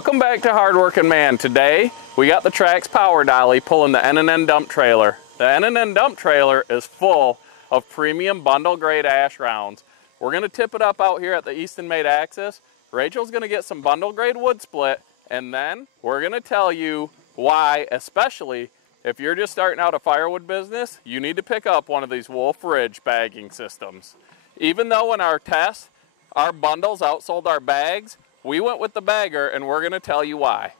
Welcome back to Hardworking Man. Today we got the Trax power dolly pulling the N&N dump trailer. The N&N dump trailer is full of premium bundle grade ash rounds. We're going to tip it up out here at the Eastonmade Axis. Rachel's going to get some bundle grade wood split, and then we're going to tell you why, especially if you're just starting out a firewood business, you need to pick up one of these Wolfe Ridge bagging systems. Even though in our test our bundles outsold our bags, we went with the bagger, and we're going to tell you why.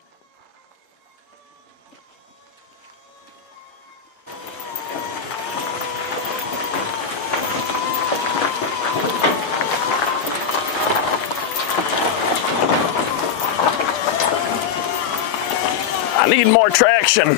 I need more traction.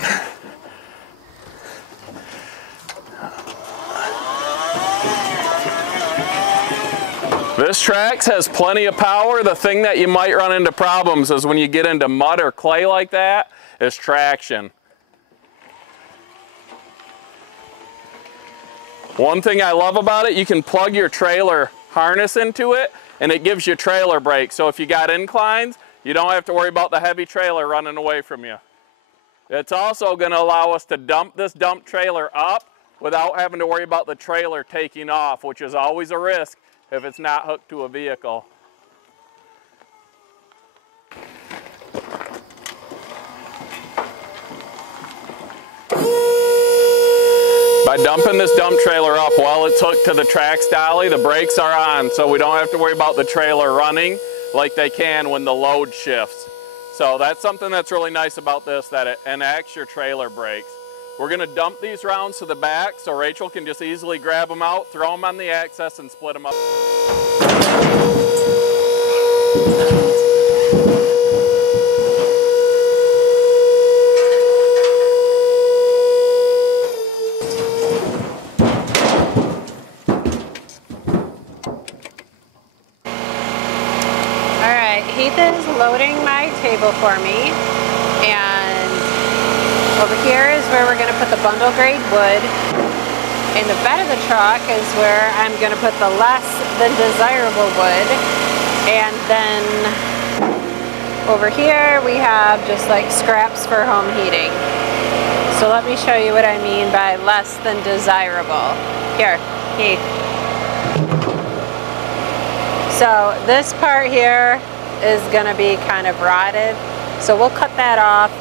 This Trax has plenty of power. The thing that you might run into problems is when you get into mud or clay like that, is traction. One thing I love about it, you can plug your trailer harness into it and it gives you trailer brakes. So if you got inclines, you don't have to worry about the heavy trailer running away from you. It's also going to allow us to dump this dump trailer up without having to worry about the trailer taking off, which is always a risk if it's not hooked to a vehicle. By dumping this dump trailer up while it's hooked to the Trax dolly, the brakes are on, so we don't have to worry about the trailer running like they can when the load shifts. So that's something that's really nice about this, that it enacts your trailer brakes. We're going to dump these rounds to the back so Rachel can just easily grab them out, throw them on the axis, and split them up. Alright, Heath is loading my table for me, and over here is where we're going to put the bundle grade wood. In the bed of the truck is where I'm going to put the less than desirable wood. And then over here we have just like scraps for home heating. So let me show you what I mean by less than desirable. Here, Heath. So this part here is going to be kind of rotted. So we'll cut that off.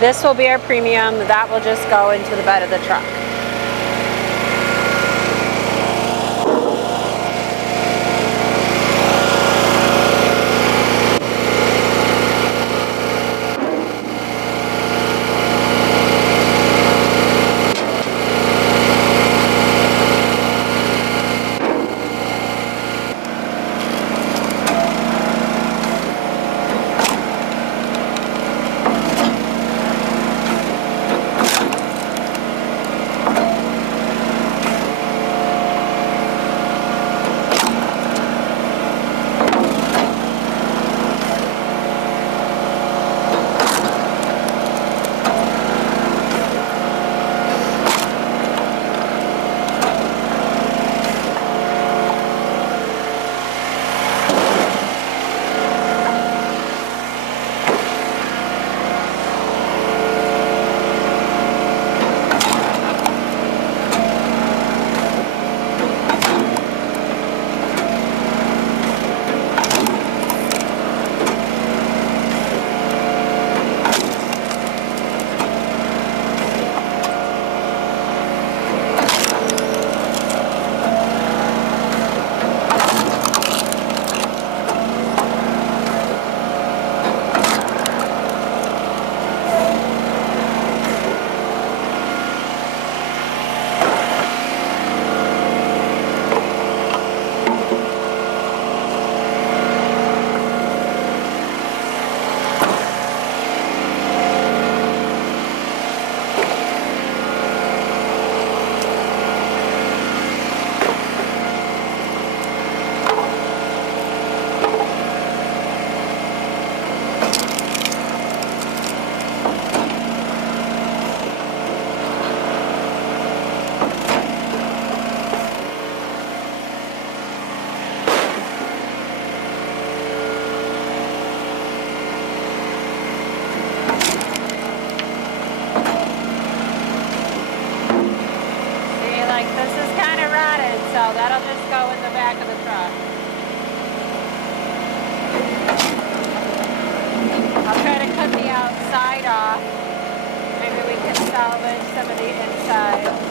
This will be our premium. That will just go into the bed of the truck. like, this is kind of rotten, so that'll just go in the back of the truck. I'll try to cut the outside off. Maybe we can salvage some of the inside.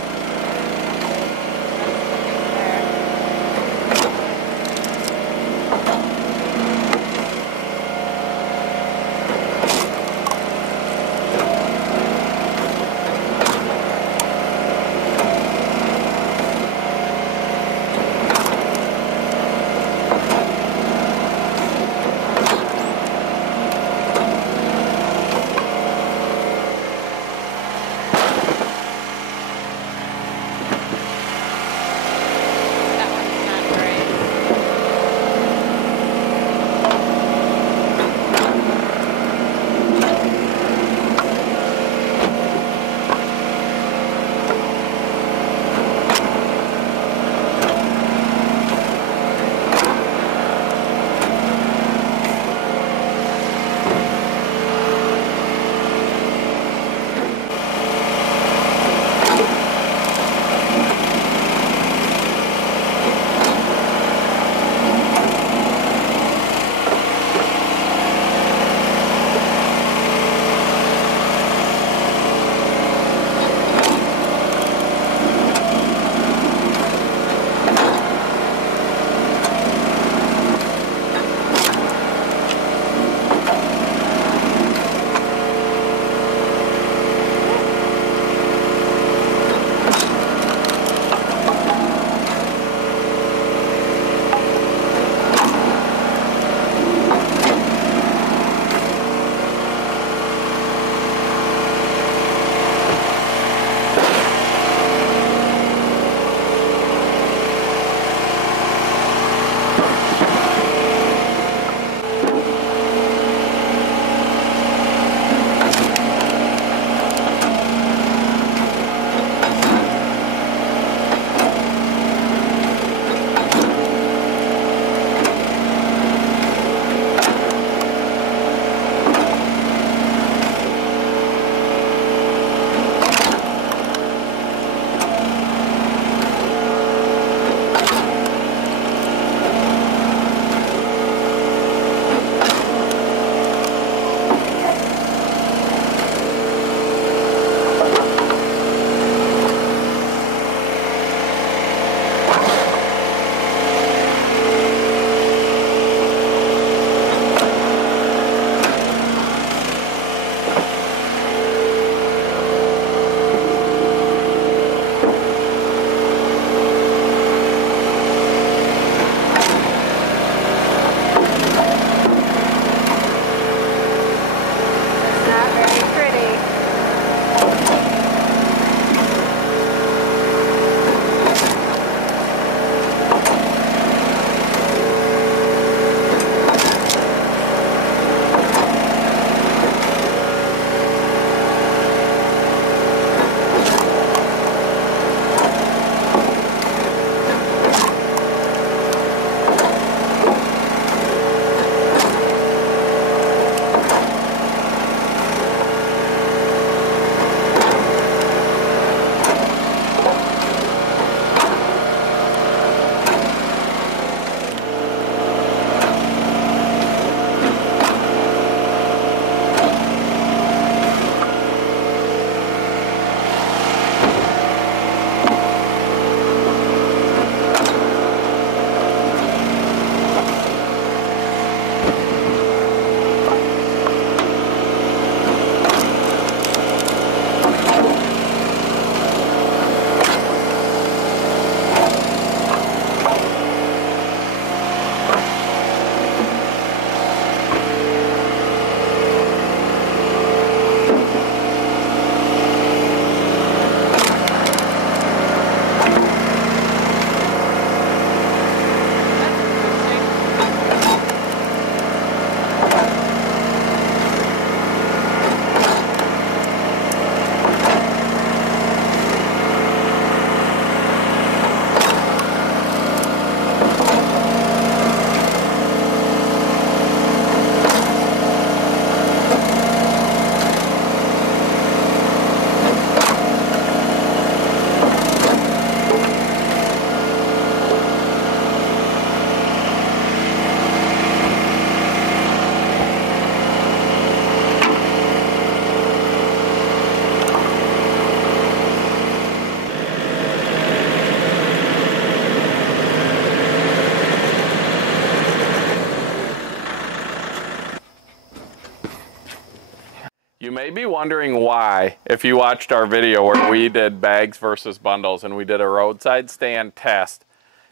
may be wondering why, if you watched our video where we did bags versus bundles and we did a roadside stand test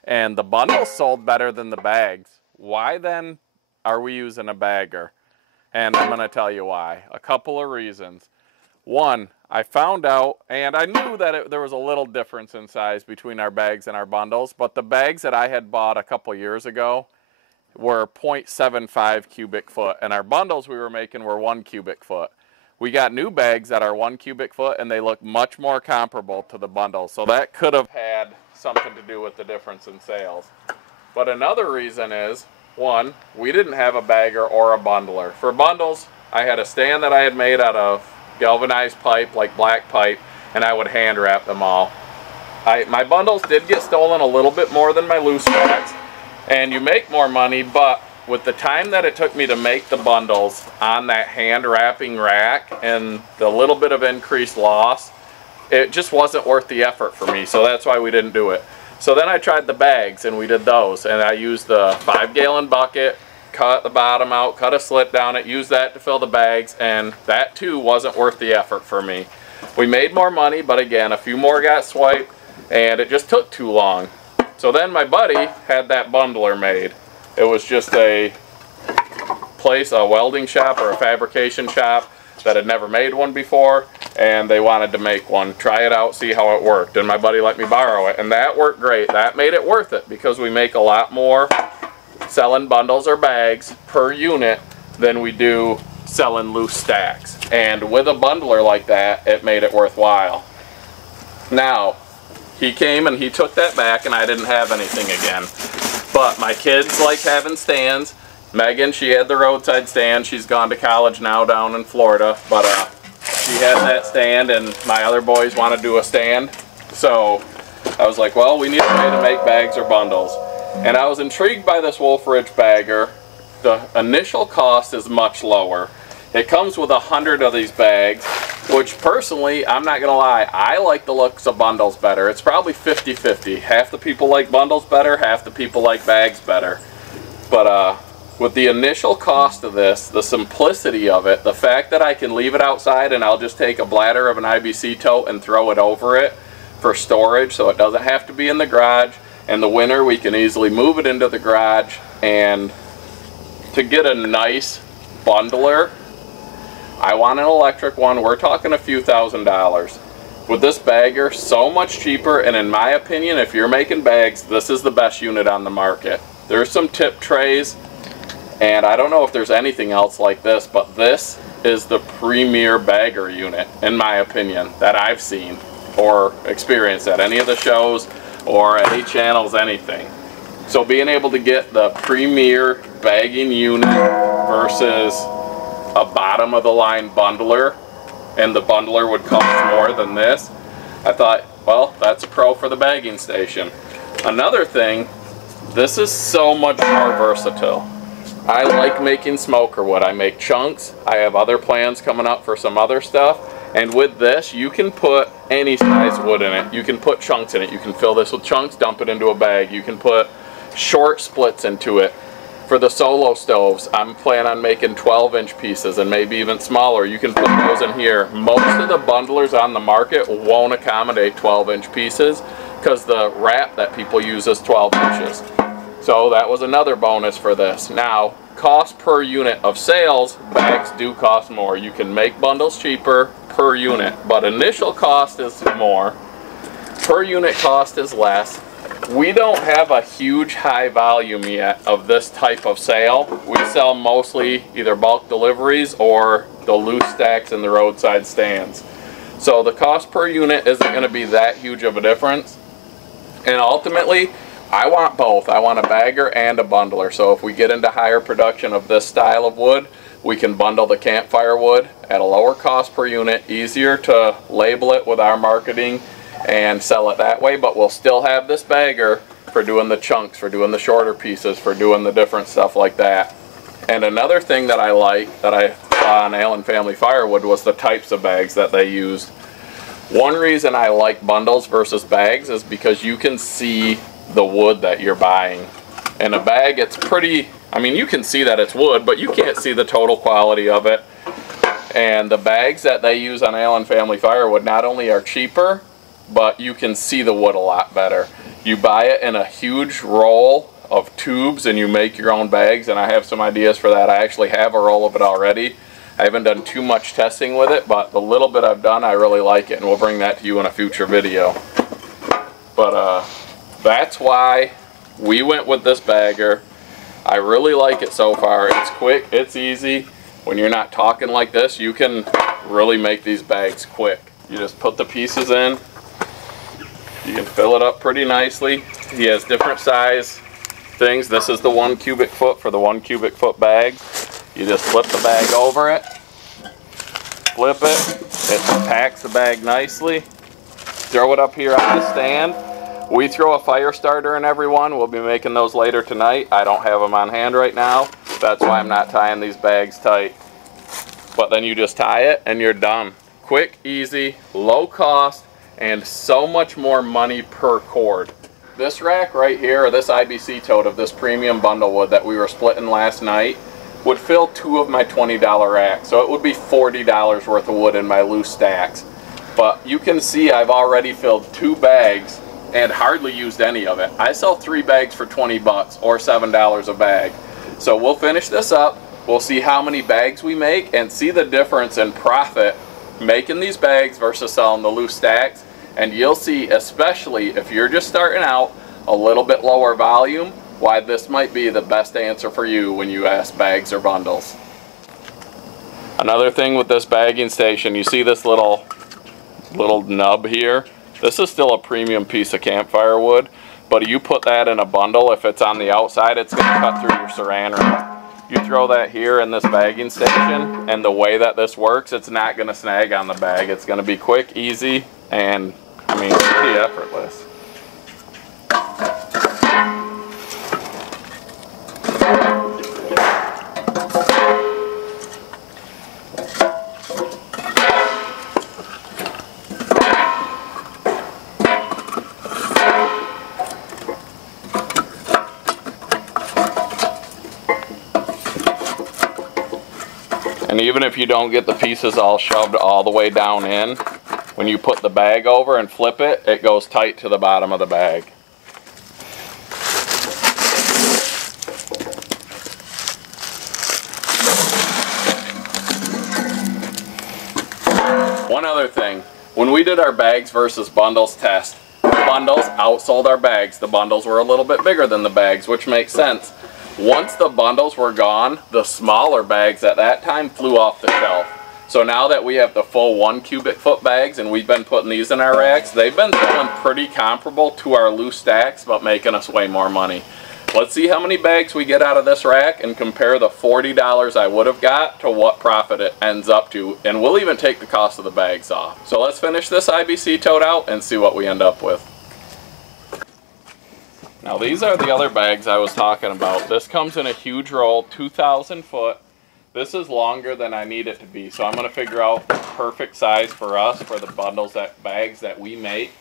and the bundles sold better than the bags, why then are we using a bagger? And I'm going to tell you why. A couple of reasons. One, I found out, and I knew that there was a little difference in size between our bags and our bundles, but the bags that I had bought a couple years ago were 0.75 cubic foot, and our bundles we were making were 1 cubic foot. We got new bags that are 1 cubic foot, and they look much more comparable to the bundles, so that could have had something to do with the difference in sales. But another reason is, one, we didn't have a bagger or a bundler. For bundles, I had a stand that I had made out of galvanized pipe, like black pipe, and I would hand wrap them all. My bundles did get stolen a little bit more than my loose stacks, and you make more money, but with the time that it took me to make the bundles on that hand wrapping rack and the little bit of increased loss, it just wasn't worth the effort for me, so that's why we didn't do it. So then I tried the bags, and we did those, and I used the 5-gallon bucket, cut the bottom out, cut a slit down it, used that to fill the bags, and that too wasn't worth the effort for me. We made more money, but again, a few more got swiped, and it just took too long. So then my buddy had that bundler made. It was just a place, a welding shop or a fabrication shop that had never made one before, and they wanted to make one, try it out, see how it worked, and my buddy let me borrow it, and that worked great. That made it worth it because we make a lot more selling bundles or bags per unit than we do selling loose stacks, and with a bundler like that, it made it worthwhile. Now, he came and he took that back, and I didn't have anything again. But my kids like having stands. Megan, she had the roadside stand. She's gone to college now down in Florida, but she had that stand, and my other boys want to do a stand. So I was like, well, we need a way to make bags or bundles. And I was intrigued by this Wolfe bagger. The initial cost is much lower. It comes with 100 of these bags, which personally, I'm not going to lie, I like the looks of bundles better. It's probably 50-50. Half the people like bundles better, half the people like bags better. But with the initial cost of this, the simplicity of it, the fact that I can leave it outside and I'll just take a bladder of an IBC tote and throw it over it for storage so it doesn't have to be in the garage. In the winter, we can easily move it into the garage, and to get a nice bundler, I want an electric one. We're talking a few $1,000s. With this bagger, so much cheaper, and in my opinion, if you're making bags, this is the best unit on the market. There's some tip trays, and I don't know if there's anything else like this, but this is the premier bagger unit, in my opinion, that I've seen or experienced at any of the shows or any channels, anything. So being able to get the premier bagging unit versus a bottom of the line bundler, and the bundler would cost more than this, I thought, well, that's a pro for the bagging station. Another thing, this is so much more versatile. I like making smoker wood. I make chunks. I have other plans coming up for some other stuff, and with this you can put any size wood in it. You can put chunks in it. You can fill this with chunks, dump it into a bag. You can put short splits into it. For the solo stoves, I'm planning on making 12-inch pieces and maybe even smaller. You can put those in here. Most of the bundlers on the market won't accommodate 12-inch pieces because the wrap that people use is 12 inches. So that was another bonus for this. Now, cost per unit of sales, bags do cost more. You can make bundles cheaper per unit, but initial cost is more. Per unit cost is less. We don't have a huge high volume yet of this type of sale. We sell mostly either bulk deliveries or the loose stacks in the roadside stands. So the cost per unit isn't going to be that huge of a difference. And ultimately, I want both. I want a bagger and a bundler. So if we get into higher production of this style of wood, we can bundle the campfire wood at a lower cost per unit, easier to label it with our marketing and sell it that way, but we'll still have this bagger for doing the chunks, for doing the shorter pieces, for doing the different stuff like that. And another thing that I like, that I saw on Allen Family Firewood, was the types of bags that they used. One reason I like bundles versus bags is because you can see the wood that you're buying. In a bag, it's pretty, I mean, you can see that it's wood, but you can't see the total quality of it. And the bags that they use on Allen Family Firewood not only are cheaper, but you can see the wood a lot better. You buy it in a huge roll of tubes and you make your own bags, and I have some ideas for that. I actually have a roll of it already. I haven't done too much testing with it, but the little bit I've done, I really like it, and we'll bring that to you in a future video. But that's why we went with this bagger. I really like it so far. It's quick, it's easy. When you're not talking like this, you can really make these bags quick. You just put the pieces in. You can fill it up pretty nicely. He has different size things. This is the 1 cubic foot for the 1 cubic foot bag. You just flip the bag over it, flip it, it packs the bag nicely. Throw it up here on the stand. We throw a fire starter in every one. We'll be making those later tonight. I don't have them on hand right now. That's why I'm not tying these bags tight. But then you just tie it and you're done. Quick, easy, low cost, and so much more money per cord. This rack right here, or this IBC tote of this premium bundle wood that we were splitting last night, would fill 2 of my $20 racks. So it would be $40 worth of wood in my loose stacks. But you can see I've already filled 2 bags and hardly used any of it. I sell 3 bags for 20 bucks or $7 a bag. So we'll finish this up. We'll see how many bags we make and see the difference in profit making these bags versus selling the loose stacks. And you'll see, especially if you're just starting out, a little bit lower volume, why this might be the best answer for you when you ask bags or bundles. Another thing with this bagging station, you see this little nub here? This is still a premium piece of campfire wood, but you put that in a bundle, if it's on the outside, it's going to cut through your saran wrap. You throw that here in this bagging station, and the way that this works, it's not going to snag on the bag. It's going to be quick, easy, and I mean, pretty effortless. And even if you don't get the pieces all shoved all the way down in, when you put the bag over and flip it, it goes tight to the bottom of the bag. One other thing, when we did our bags versus bundles test, the bundles outsold our bags. The bundles were a little bit bigger than the bags, which makes sense. Once the bundles were gone, the smaller bags at that time flew off the shelf. So now that we have the full 1 cubic foot bags and we've been putting these in our racks, they've been selling pretty comparable to our loose stacks, but making us way more money. Let's see how many bags we get out of this rack and compare the $40 I would have got to what profit it ends up to, and we'll even take the cost of the bags off. So let's finish this IBC tote out and see what we end up with. Now these are the other bags I was talking about. This comes in a huge roll, 2,000 foot. This is longer than I need it to be, so I'm going to figure out the perfect size for us for the bags that we make,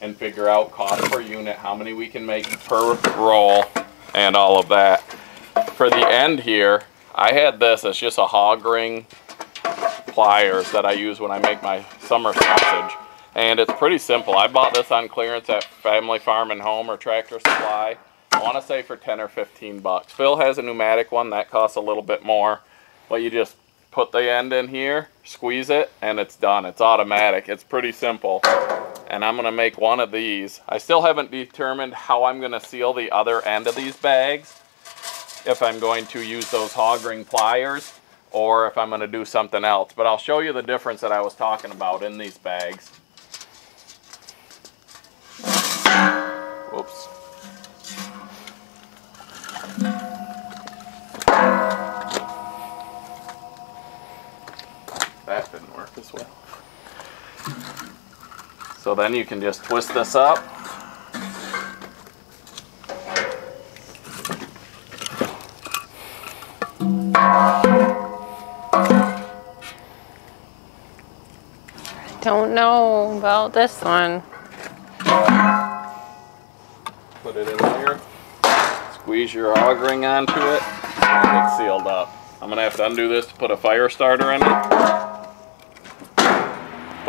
and figure out cost per unit, how many we can make per roll, and all of that. For the end here, I had this as just a hog ring pliers that I use when I make my summer sausage. And it's pretty simple. I bought this on clearance at Family Farm and Home or Tractor Supply. I want to say for 10 or 15 bucks. Phil has a pneumatic one that costs a little bit more. But you just put the end in here, squeeze it, and it's done. It's automatic. It's pretty simple. And I'm going to make one of these. I still haven't determined how I'm going to seal the other end of these bags. If I'm going to use those hog ring pliers or if I'm going to do something else. But I'll show you the difference that I was talking about in these bags. Whoops. That didn't work as well. So then you can just twist this up. Don't know about this one. Put it in there, squeeze your hog ring onto it, and it's sealed up. I'm going to have to undo this to put a fire starter in it.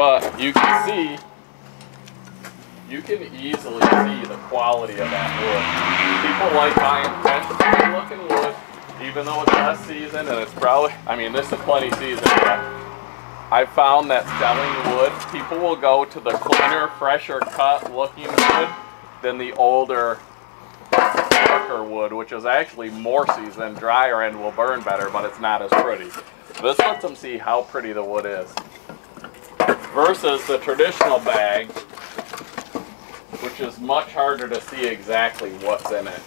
But you can see, you can easily see the quality of that wood. People like buying fresh looking wood, even though it's less seasoned, and it's probably, I mean, this is plenty seasoned, but I found that selling wood, people will go to the cleaner, fresher cut looking wood than the older, darker wood, which is actually more seasoned, drier, and will burn better, but it's not as pretty. This lets them see how pretty the wood is. Versus the traditional bag, which is much harder to see exactly what's in it.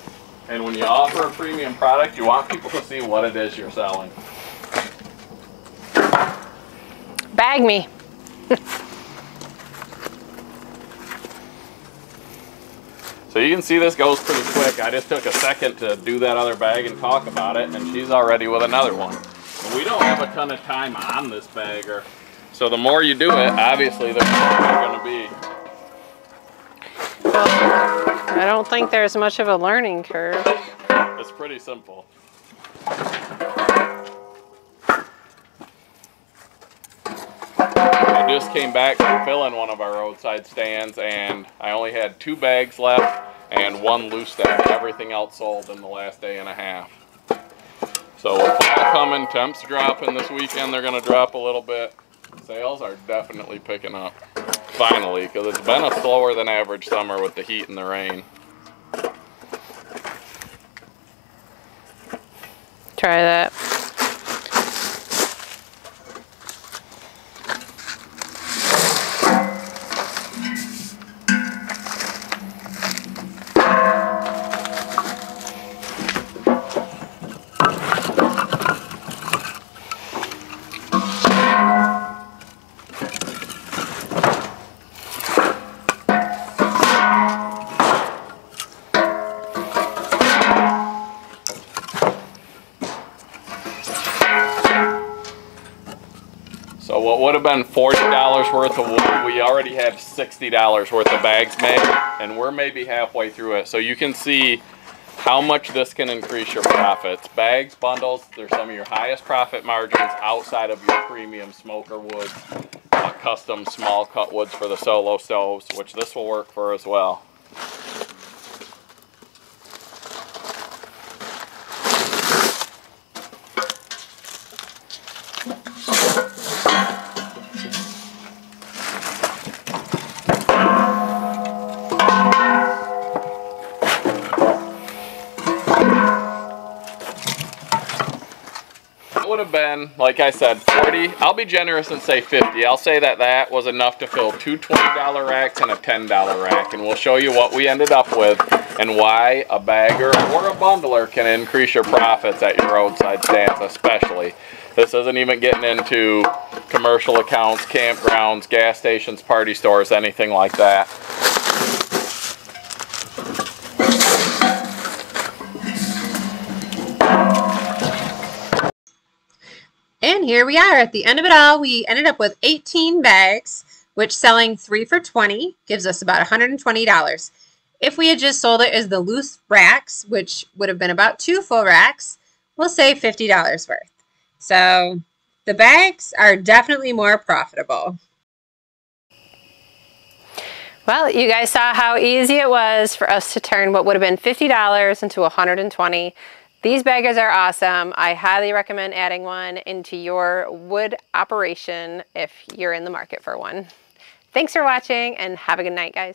And when you offer a premium product, you want people to see what it is you're selling. Bag me. So you can see this goes pretty quick. I just took a second to do that other bag and talk about it, and she's already with another one. And we don't have a ton of time on this bagger. So the more you do it, obviously the more they're going to be. Well, I don't think there's much of a learning curve. It's pretty simple. I just came back from filling one of our roadside stands, and I only had 2 bags left and 1 loose stack. Everything else sold in the last day and a half. So with fall coming, temps dropping this weekend, they're going to drop a little bit. Sales are definitely picking up, finally, because it's been a slower than average summer with the heat and the rain. Try that. So what would have been $40 worth of wood, we already have $60 worth of bags made, and we're maybe halfway through it. So you can see how much this can increase your profits. Bags, bundles, they're some of your highest profit margins outside of your premium smoker woods, custom small cut woods for the solo stoves, which this will work for as well. Would have been, like I said, 40. I'll be generous and say 50. I'll say that that was enough to fill 2 $20 racks and a $10 rack, and we'll show you what we ended up with and why a bagger or a bundler can increase your profits at your roadside stands especially. This isn't even getting into commercial accounts, campgrounds, gas stations, party stores, anything like that. And here we are at the end of it all. We ended up with 18 bags, which selling 3 for $20 gives us about $120. If we had just sold it as the loose racks, which would have been about 2 full racks, we'll save $50 worth. So the bags are definitely more profitable. Well, you guys saw how easy it was for us to turn what would have been $50 into $120. These baggers are awesome. I highly recommend adding one into your wood operation if you're in the market for one. Thanks for watching and have a good night, guys.